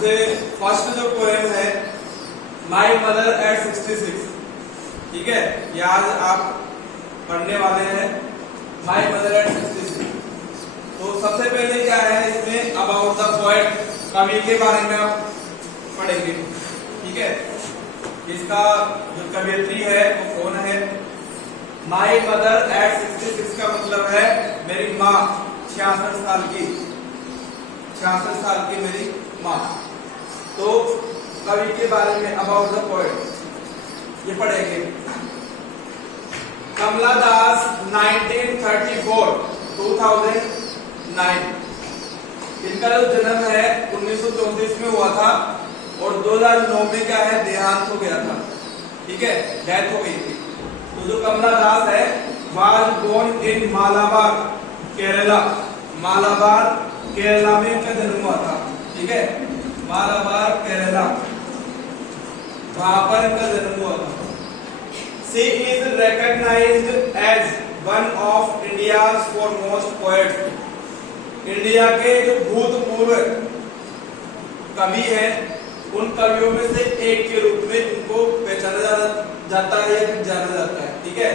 जैसे फर्स्ट जो पोएम है माई मदर एट 66, ठीक है, ये आज आप पढ़ने वाले हैं माई मदर एट 66। तो सबसे पहले क्या है इसमें अबाउट द पोएट, कवि के बारे में आप पढ़ेंगे, ठीक है। इसका जो कवियत्री है वो कौन है? माई मदर एट 66 का मतलब है मेरी माँ 66 साल की, 66 साल की मेरी माँ। तो कवि के बारे में अबाउट द पोएट ये पढ़ेंगे। कमला दास 1934 2009, इनका जो जन्म है 1934 में हुआ था और 2009 में क्या है देहांत हो गया था, ठीक है, डेथ हो गई थी। तो जो कमला दास है was born in Malabar Kerala, Malabar Kerala में इनका जन्म हुआ था, ठीक है, मालाबार केरला, वहां पर इनका जन्म हुआ था। She is recognized as one of India's foremost poets. India के जो भूतपूर्व कवि हैं उन कवियों में से एक के रूप में इनको पहचाना जाता है या फिर जाना जाता है, ठीक है।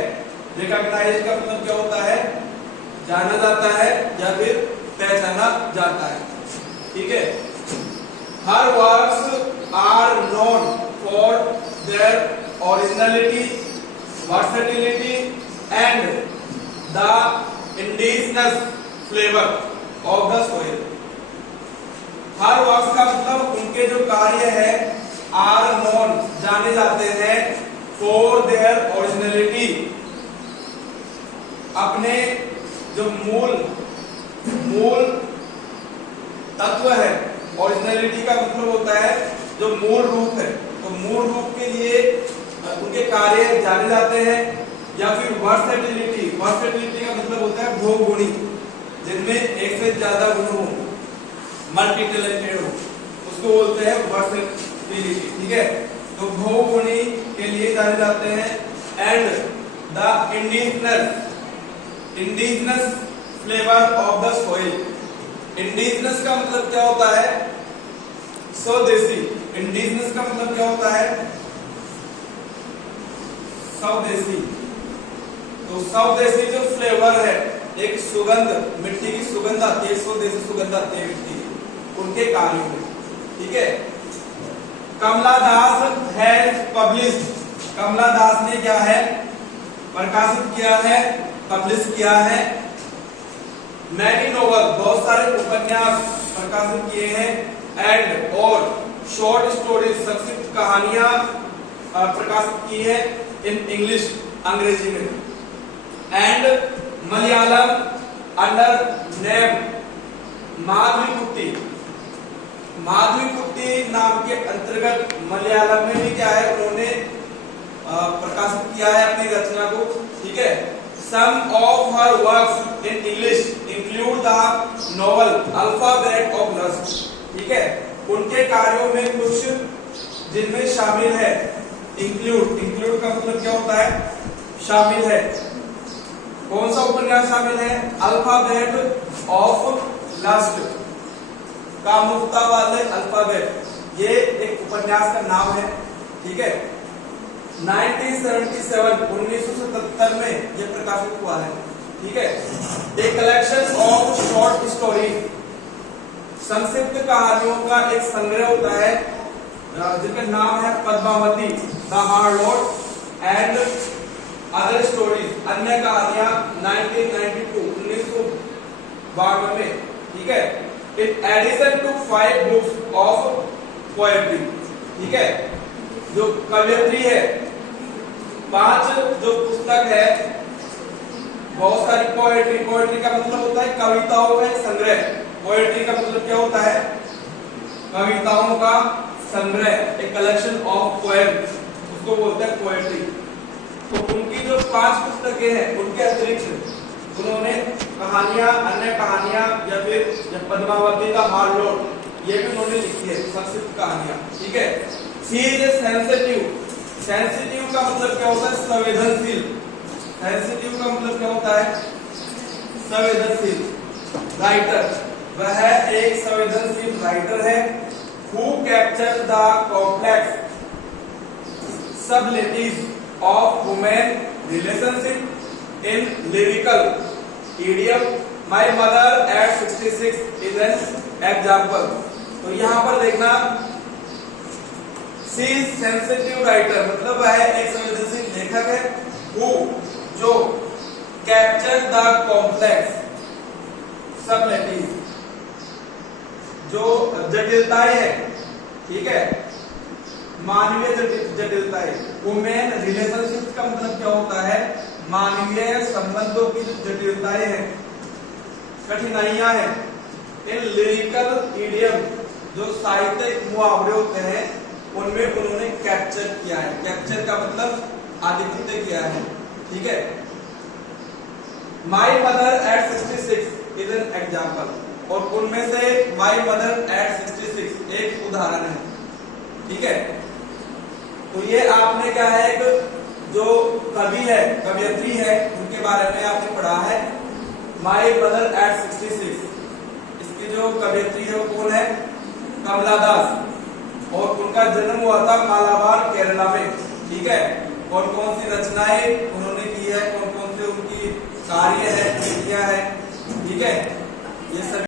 रिकॉग्नाइज का मतलब क्या होता है? जाना जाता है या फिर पहचाना जाता है, ठीक है। Her works are known for their originality, versatility and the indigenous flavor of the soil. हर वर्ष का मतलब उनके जो कार्य है आर नोन जाने जाते हैं फॉर देयर ओरिजिनलिटी, अपने जो मूल तत्व है। ओरिजिनलिटी का मतलब होता है जो मूल रूप है, तो मूल रूप के लिए उनके कार्य जाने जाते हैं। या फिर वर्सेटिलिटी, वर्सेटिलिटी का मतलब होता है बहुगुणी, जिनमें एक से ज्यादा गुण हो, मल्टी टैलेंटेड हो, उसको बोलते हैं वर्सेटिलिटी, ठीक है। तो बहुगुणी के लिए जाने जाते हैं। And the indigenous flavour of the soil, indigenous का मतलब क्या होता है? स्वदेशी। इंडिजिनस का मतलब क्या होता है? स्वदेशी। तो स्वदेशी जो फ्लेवर है, एक सुगंध, मिट्टी की सुगंध आती है, स्वदेशी सुगंध आती है मिट्टी की, उनके कार्यों में, ठीक है। कमला दास हैज पब्लिश्ड, कमला दास ने क्या है प्रकाशित किया है, पब्लिश किया है मैनी नोवेल, बहुत सारे उपन्यास प्रकाशित किए हैं। एंड और शॉर्ट स्टोरीज, संक्षिप्त कहानियां प्रकाशित की है इन इंग्लिश, अंग्रेजी में। And Malayalam under name Madhavikutty, Madhavikutty नाम के अंतर्गत मलयालम में भी क्या है उन्होंने प्रकाशित किया है अपनी रचना को, ठीक है। Some of her works in English include the novel Alphabet of Lust, ठीक है। उनके कार्यों में कुछ जिनमें शामिल है इंक्लूड, इंक्लूड का मतलब क्या होता है? शामिल है। कौन सा उपन्यास शामिल है? अल्फाबेट ऑफ लस्ट, कामुकता वाले अल्फाबेट, ये एक उपन्यास का नाम है, ठीक है। 1977 में यह प्रकाशित हुआ है, ठीक है। A collection of short story, संक्षिप्त कहानियों का एक संग्रह होता है जिनका नाम है Padmavati, the harlot and other stories, अन्य कहानियां, 1992 में, ठीक है। In addition to 5 books of poetry, ठीक है। जो कवियत्री है 5 जो पुस्तक है, बहुत सारी पोएट्री, पोएट्री का मतलब होता है कविताओं का एक संग्रह, पोएट्री का मतलब क्या होता है? कविताओं का संग्रह, एक कलेक्शन ऑफ पोएम, उसको बोलते हैं पोएट्री। तो उनकी जो 5 पुस्तकें हैं उनके अतिरिक्त उन्होंने कहानियां, अन्य कहानियां या फिर पद्मावती का हार्लोट, ये भी उन्होंने लिखी है, संक्षिप्त कहानियां, ठीक है। शी इज सेंसिटिव, सेंसिटिव का मतलब क्या होता है? संवेदनशील। सेंसिटिव का मतलब क्या होता है? संवेदनशील। राइटर, वह एक संवेदनशील राइटर है। who captures the complex subtleties of human relationship in lyrical idiom. My mother at 66 is an example. तो यहाँ पर देखना सी सेंसिटिव राइटर मतलब है एक संवेदनशील लेखक है, who जो कैप्चर द कॉम्प्लेक्स सबलेटिव जो जटिलताएं है, ठीक है, मानवीय जटिलताएं। वुमेन रिलेशनशिप का मतलब क्या होता है, मानवीय संबंधों की जो जटिलताएं हैं, कठिनाइयां हैं। इन लिरिकल इडियम जो साहित्यिक मुहावरे होते हैं उनमें उन्होंने कैप्चर किया है। कैप्चर का मतलब आधिपत्य किया है, ठीक है। माई mother at 66 is an example, और उनमें से माई मदर एट 66 एक उदाहरण है, ठीक है। तो ये आपने क्या है, एक जो कवि है, कवियत्री है, उनके बारे में आपने पढ़ा है, माई मदर एट 66। इसकी जो कवियत्री है वो कौन है, कमला दास, और उनका जन्म हुआ था मालाबार केरला में, ठीक है। कौन कौन सी रचनाएं उन्होंने की है, कौन कौन से उनकी कार्य है, कृतियां है, ठीक है, ये सब।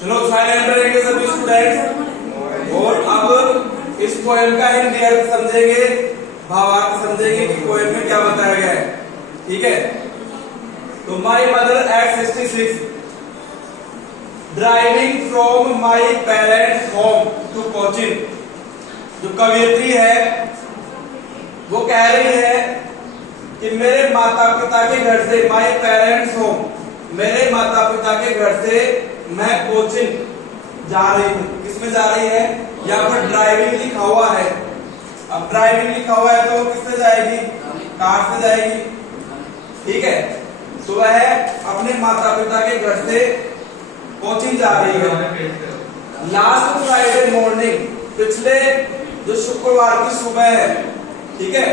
चलो साइलेंट रहेंगे सभी स्टूडेंट्स, और अब इस पोएम का हिंदी अर्थ समझेंगे, भावार्थ समझेंगे कि पोएम में क्या बताया गया है, ठीक है। तो my mother at 66 driving from my parents home to Cochin. जो कवियत्री है वो कह रही है कि मेरे माता पिता के घर से, माई पेरेंट्स होम, मेरे माता पिता के घर से मैं कोचिन जा रही हूँ। किसमें जा रही है, यहाँ पर ड्राइविंग लिखा हुआ है। अब ड्राइविंग लिखा हुआ है तो किससे जाएगी, कार से जाएगी, ठीक है। तो वह अपने माता पिता के घर से कोचिंग जा रही है। लास्ट फ्राइडे मॉर्निंग, पिछले जो शुक्रवार की सुबह है, ठीक है,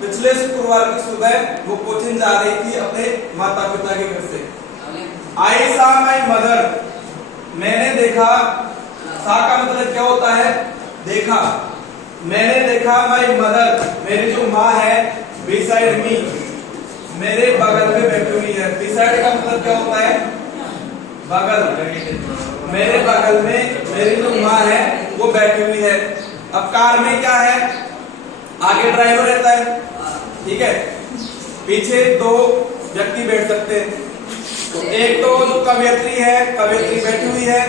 पिछले शुक्रवार की सुबह वो कोचिंग जा रही थी अपने माता पिता के घर से। आई सा माई मदर, मैंने देखा, सा का मतलब क्या होता है, देखा, मैंने देखा माई मदर, मेरी जो माँ है, बिसाइड मी, मेरे बगल में बैठी हुई है। बिसाइड का मतलब क्या होता है, बगल, मेरे बगल में मेरी जो माँ है वो बैठी हुई है। अब कार में क्या है, आगे ड्राइवर रहता है, ठीक है, पीछे दो व्यक्ति बैठ सकते हैं। तो एक तो जो कवियत्री है, कवियत्री बैठी हुई है,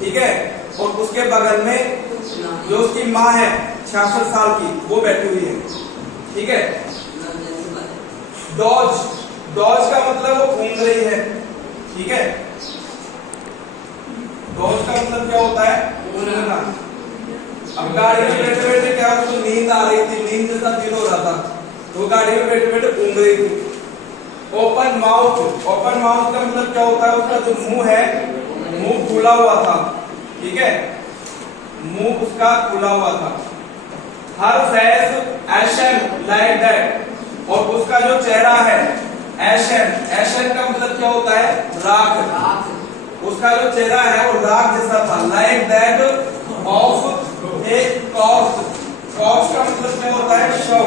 ठीक है, और उसके बगल में जो उसकी माँ है 66 साल की, वो बैठी हुई है, ठीक है। डॉज, डॉज का मतलब वो घूम रही है, ठीक है। डॉज का मतलब क्या होता है, घूमना। अब गाड़ी में बैठे बैठे क्या उसको नींद आ रही थी, नींद जैसा फील हो रहा था, तो गाड़ी में बैठे बैठे घूम रही थी। ओपन माउथ, ओपन माउथ का मतलब क्या होता है, उसका जो मुंह है, मुंह खुला हुआ था, ठीक है, मुंह उसका खुला हुआ था। हर फेस एशन लाइक दैट, और उसका जो चेहरा है, एशन, एशन का मतलब क्या होता है, राख, उसका जो चेहरा है वो राख जैसा था। Like that of A corps, corps का मतलब क्या होता है, शव,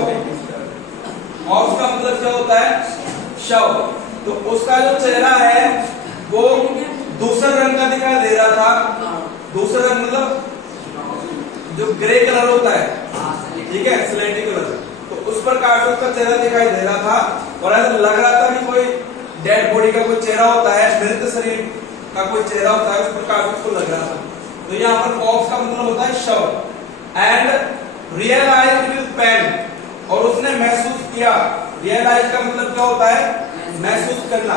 कॉर्प्स का मतलब क्या होता है, शव। तो उसका जो चेहरा है वो दूसरे रंग का दिखाई दे रहा था। दूसरा रंग मतलब जो ग्रे कलर होता है, ठीक है, स्लेटी कलर, तो उस प्रकार से उसका चेहरा दिखाई दे रहा था, और ऐसा लग रहा था कि कोई डेड बॉडी का कोई चेहरा होता है, मृत शरीर का कोई चेहरा होता है, उस प्रकार से उसको लग रहा था। तो यहाँ पर कॉर्प्स का मतलब होता है शव। एंड रियलाइज विद पेन, और उसने महसूस किया, रियलाइज का मतलब क्या होता है, महसूस करना,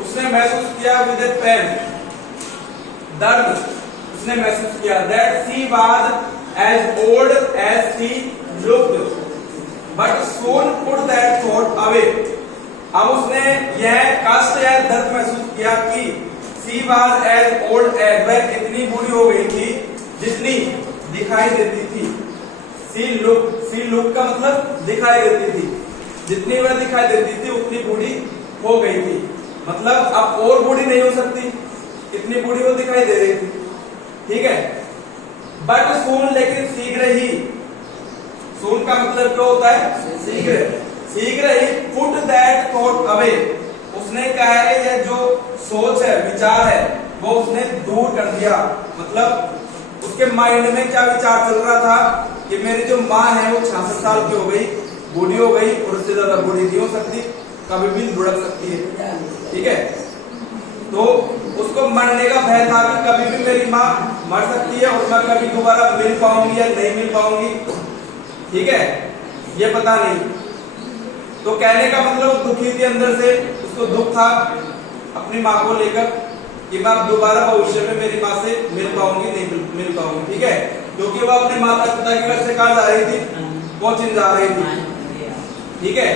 उसने महसूस किया विद ए पेन, दर्द उसने महसूस किया। That she was as old as she looked but soon put that thought away. अब उसने यह कष्ट या दर्द महसूस किया कि she was as old as, वह इतनी बूढ़ी हो गई थी जितनी दिखाई देती थी। सी लुक का मतलब दिखाई देती थी, जितनी वह दिखाई देती थी उतनी बूढ़ी हो गई थी। मतलब अब और बूढ़ी नहीं हो सकती, इतनी बूढ़ी वो दिखाई दे रही थी, ठीक है। बट सून लेकिन शीघ्र ही, सून का मतलब क्या होता है? शीघ्र। शीघ्र ही पुट दैट थॉट अवे, उसने क्या है ये जो सोच है, विचार है, वो उसने दूर कर दिया। मतलब उसके माइंड में क्या विचार चल रहा था कि मेरी जो माँ है वो 66 साल की हो गई, बूढ़ी हो गई, और उससे ज्यादा बूढ़ी नहीं हो सकती, कभी भी लुढ़क सकती है, ठीक है। तो उसको मरने का भय था कि कभी भी मेरी माँ मर सकती है और मैं कभी दोबारा मिल पाऊंगी या नहीं मिल पाऊंगी, ठीक है, ये पता नहीं। तो कहने का मतलब दुखी थी अंदर से, उसको दुख था अपनी माँ को लेकर कि मैं अब दोबारा भविष्य में मेरी माँ से मिल पाऊंगी नहीं मिल पाऊंगी, ठीक है। क्योंकि वो अपने माता पिता के घर से कहाँ जा रही थी? कोचिन जा रही थी, ठीक है।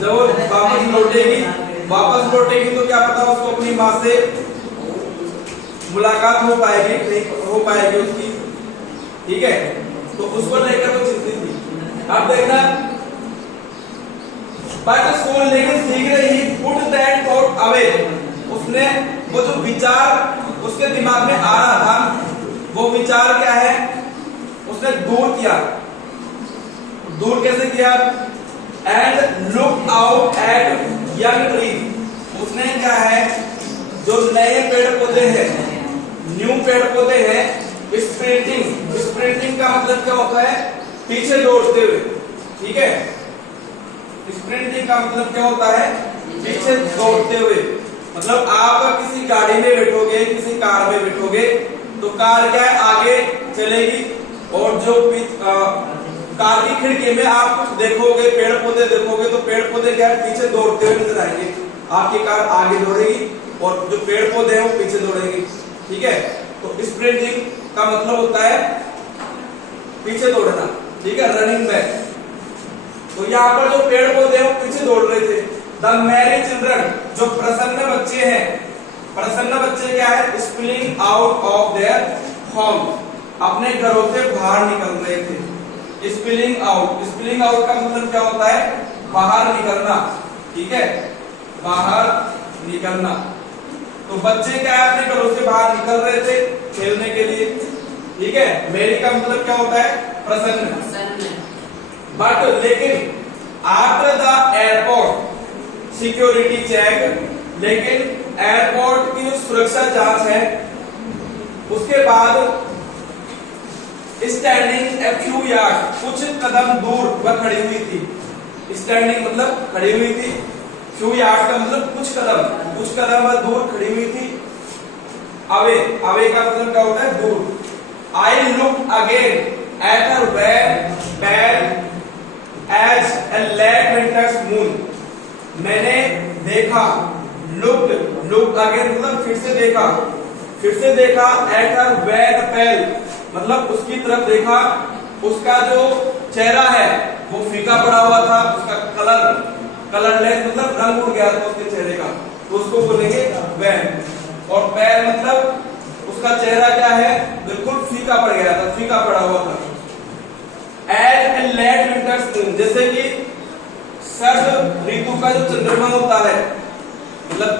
जब वो वापस लौटेगी तो क्या पता उसको अपनी माँ से मुलाकात हो पाएगी नहीं हो पाएगी उसकी, ठीक है। तो उसको लेकर वो चिंतित थी। अब देखना, बट सून लेकिन शीघ्र ही पुट दैट थॉट अवे, उसने वो जो विचार उसके दिमाग में आ रहा था, वो विचार क्या है, उसने दूर किया। दूर कैसे किया? And look out at young tree, उसने क्या है जो नए पेड़ पौधे हैं, न्यू पेड़ पौधे हैं, स्प्रिंटिंग, स्प्रिंटिंग का मतलब क्या होता है? पीछे दौड़ते हुए, ठीक है। स्प्रिंटिंग का मतलब क्या होता है? पीछे दौड़ते हुए। मतलब आप किसी गाड़ी में बैठोगे, किसी कार में बैठोगे, तो कार क्या है आगे चलेगी, और जो कार की खिड़की में आप कुछ देखोगे, पेड़ पौधे देखोगे, तो पेड़ पौधे क्या है पीछे दौड़ते हुए नजर आएंगे। आपकी कार आगे दौड़ेगी और जो पेड़ पौधे हैं वो पीछे दौड़ेंगे, ठीक है। तो स्प्रिंटिंग का मतलब होता है पीछे दौड़ना, ठीक है, रनिंग बैक। तो यहाँ पर जो पेड़ पौधे हैं वो पीछे दौड़ रहे थे। द मैरी चिल्ड्रन, जो प्रसन्न बच्चे हैं, प्रसन्न बच्चे क्या है? Spilling out of their home, अपने घरों से बाहर निकल रहे थे। स्पिलिंग आउट, स्पिलिंग आउट का मतलब क्या होता है? बाहर निकलना, ठीक है, बाहर निकलना। तो बच्चे क्या है अपने घरों से बाहर निकल रहे थे खेलने के लिए, ठीक है। मेरी का मतलब क्या होता है? प्रसन्न। बट लेकिन after the airport security check, लेकिन एयरपोर्ट की जो सुरक्षा जांच है उसके बाद स्टैंडिंग ए फ्यू यार्ड, कुछ कदम दूर वह खड़ी हुई थी। स्टैंडिंग मतलब खड़ी हुई थी, फ्यू यार्ड का मतलब कुछ कदम वह दूर खड़ी हुई थी। अवे, अवे का मतलब क्या होता है? दूर। I look again at her bad as a late winter's moon, मैंने देखा, लुक अगेन मतलब फिर से देखा, एट हर वेड पेल मतलब उसकी तरफ देखा, उसका जो चेहरा है वो फीका पड़ा हुआ था, उसका कलरलेस मतलब रंग उड़ गया था उसके चेहरे का, तो उसको बोलेंगे वेड। और पेल मतलब उसका चेहरा क्या है? बिल्कुल फीका पड़ गया था, फीका पड़ा हुआ था। As a late winter's moon, जैसे कि सर्द ऋतु का जो चंद्रमा होता है, मतलब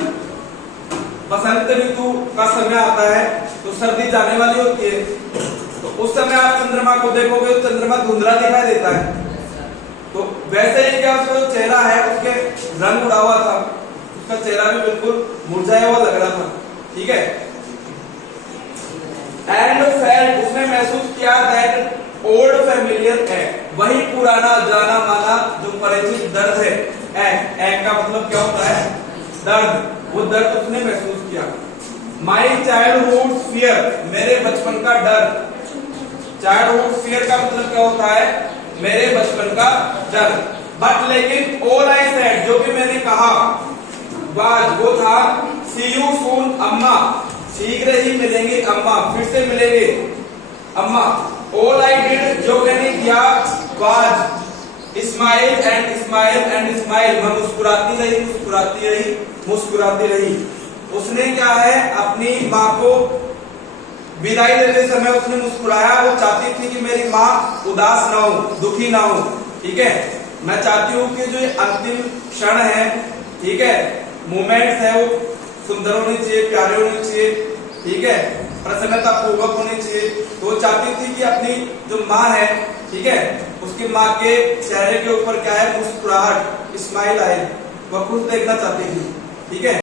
बसंत ऋतु का समय आता है तो सर्दी जाने वाली होती है, तो उस समय आप चंद्रमा को देखोगे तो चंद्रमा धुंधला दिखाई देता है। तो वैसे ही क्या उसका जो चेहरा है उसके रंग उड़ा हुआ था, उसका चेहरा भी बिल्कुल मुरझाया हुआ लग रहा था, ठीक है। एंड फेल्ट, उसने महसूस किया दैट ओल्ड फैमिलियर है, वही पुराना जाना माना जो परिचित दर्द है। ए का मतलब क्या होता है? दर्द, वो दर्द उसने महसूस किया। माई चाइल्डहुड फियर, मेरे बचपन का डर। चाइल्डहुड फियर का मतलब क्या होता है? मेरे बचपन का डर। बट लेकिन ऑल आई सेड, जो कि मैंने कहा, वो था सी यू सून अम्मा, शीघ्र ही मिलेंगे अम्मा, फिर से मिलेंगे अम्मा। ऑल आई डिड, जो मैंने किया, was smile and smile and smile, मैं मुस्कुराती रही। उसने क्या है अपनी माँ को विदाई देते समय उसने मुस्कुराया। वो चाहती थी कि मेरी माँ उदास ना हो, दुखी ना हो, ठीक है। मैं चाहती हूँ कि जो अंतिम क्षण है, ठीक है, मोमेंट्स है, वो सुंदर होने चाहिए, प्यारे होने चाहिए, ठीक है। प्रसन्नता पूर्वक होनी चाहिए। तो वो चाहती थी कि अपनी जो माँ है, ठीक है, उसकी माँ के चेहरे के ऊपर क्या है, मुस्कुराहट, स्माइल आए, वह खुश देखना चाहती थी, ठीक है।